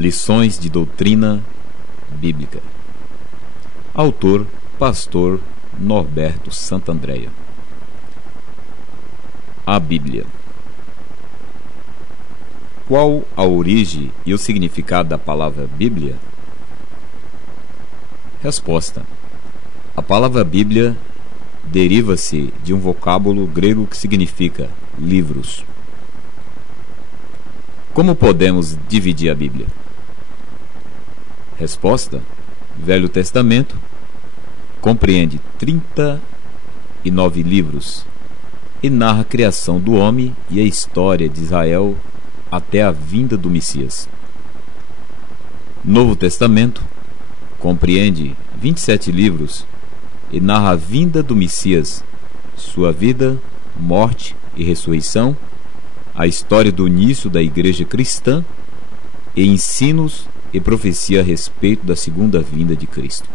Lições de Doutrina Bíblica. Autor: Pastor Norberto Santandréia. A Bíblia. Qual a origem e o significado da palavra Bíblia? Resposta: a palavra Bíblia deriva-se de um vocábulo grego que significa livros. Como podemos dividir a Bíblia? Resposta: Velho Testamento compreende 39 livros e narra a criação do homem e a história de Israel até a vinda do Messias. Novo Testamento compreende 27 livros e narra a vinda do Messias, sua vida, morte e ressurreição, a história do início da igreja cristã e ensinos e profecia a respeito da segunda vinda de Cristo.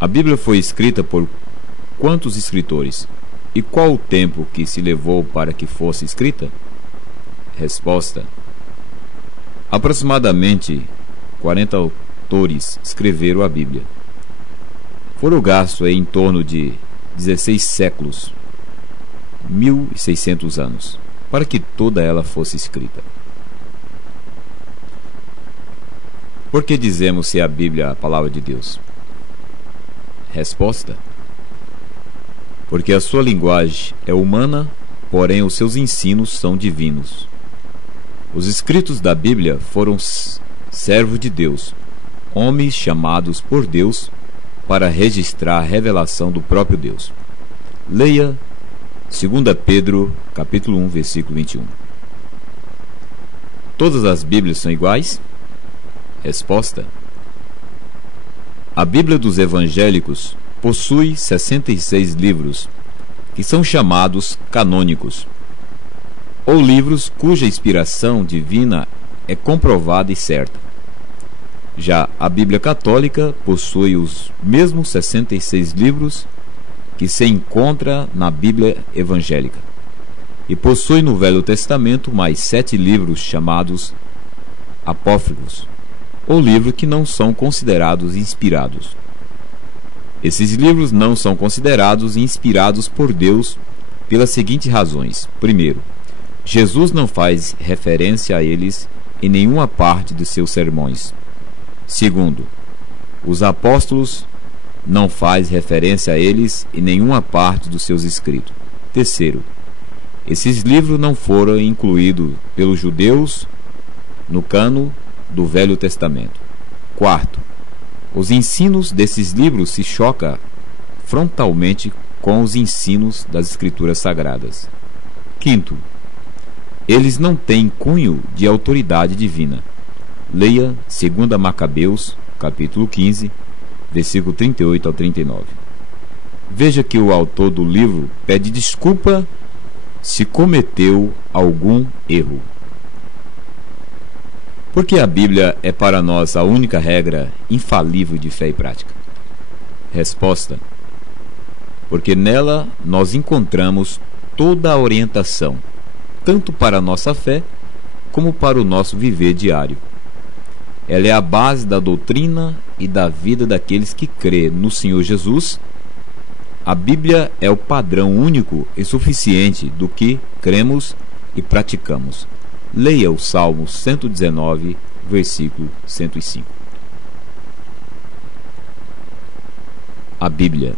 A Bíblia foi escrita por quantos escritores? E qual o tempo que se levou para que fosse escrita? Resposta: aproximadamente 40 autores escreveram a Bíblia. Foram gastos em torno de 16 séculos, 1600 anos, para que toda ela fosse escrita. Por que dizemos ser a Bíblia a palavra de Deus? Resposta: porque a sua linguagem é humana, porém os seus ensinos são divinos. Os escritos da Bíblia foram servos de Deus, homens chamados por Deus para registrar a revelação do próprio Deus. Leia 2 Pedro, capítulo 1, versículo 21. Todas as Bíblias são iguais? Resposta: a Bíblia dos evangélicos possui 66 livros, que são chamados canônicos, ou livros cuja inspiração divina é comprovada e certa. Já a Bíblia católica possui os mesmos 66 livros que se encontra na Bíblia evangélica, e possui no Velho Testamento mais 7 livros chamados apócrifos, ou livros que não são considerados inspirados. Esses livros não são considerados inspirados por Deus pelas seguintes razões. Primeiro, Jesus não faz referência a eles em nenhuma parte de seus sermões. Segundo, os apóstolos não faz referência a eles em nenhuma parte dos seus escritos. Terceiro, esses livros não foram incluídos pelos judeus no cânon do Velho Testamento. Quarto, os ensinos desses livros se chocam frontalmente com os ensinos das Escrituras Sagradas. Quinto, eles não têm cunho de autoridade divina. Leia 2 Macabeus, capítulo 15, versículo 38 ao 39. Veja que o autor do livro pede desculpa se cometeu algum erro. Porque a Bíblia é para nós a única regra infalível de fé e prática? Resposta: porque nela nós encontramos toda a orientação, tanto para a nossa fé, como para o nosso viver diário. Ela é a base da doutrina e da vida daqueles que crêem no Senhor Jesus. A Bíblia é o padrão único e suficiente do que cremos e praticamos. Leia o Salmo 119, versículo 105. A Bíblia.